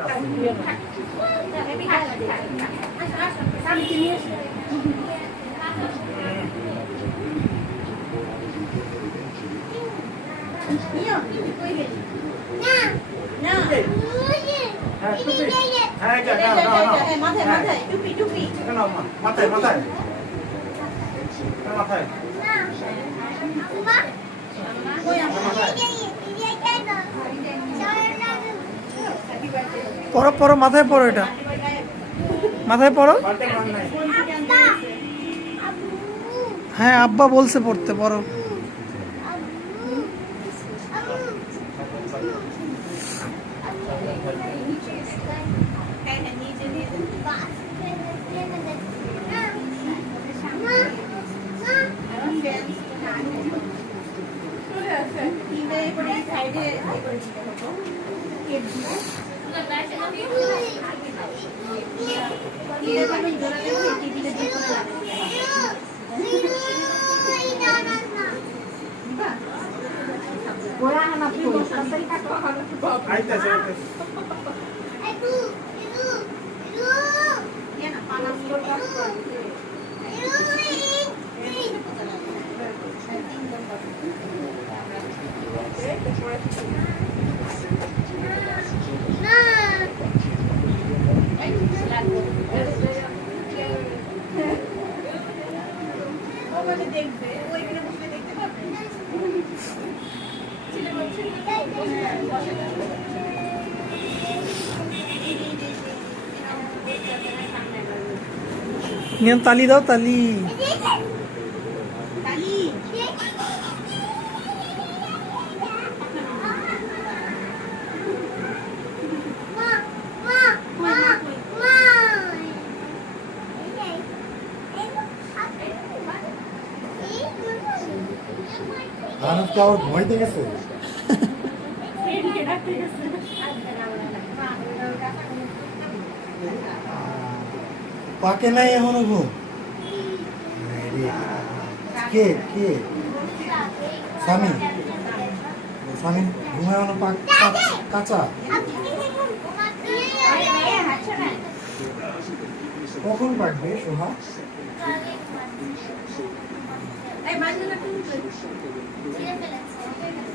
পরো পরো, মাথায় পড়ো, এটা মাথায় পড়ো। হ্যাঁ, আব্বা বলছে পড়তে, পড়ো। নিয়ম তালি দাও, তালি। ঘুমাইতে গেছে। পাকে নাই এখনো ঘুম। কে কে স্বামী? স্বামী ঘুমায় এখনো কাঁচা। কখন পাকবে সোহা?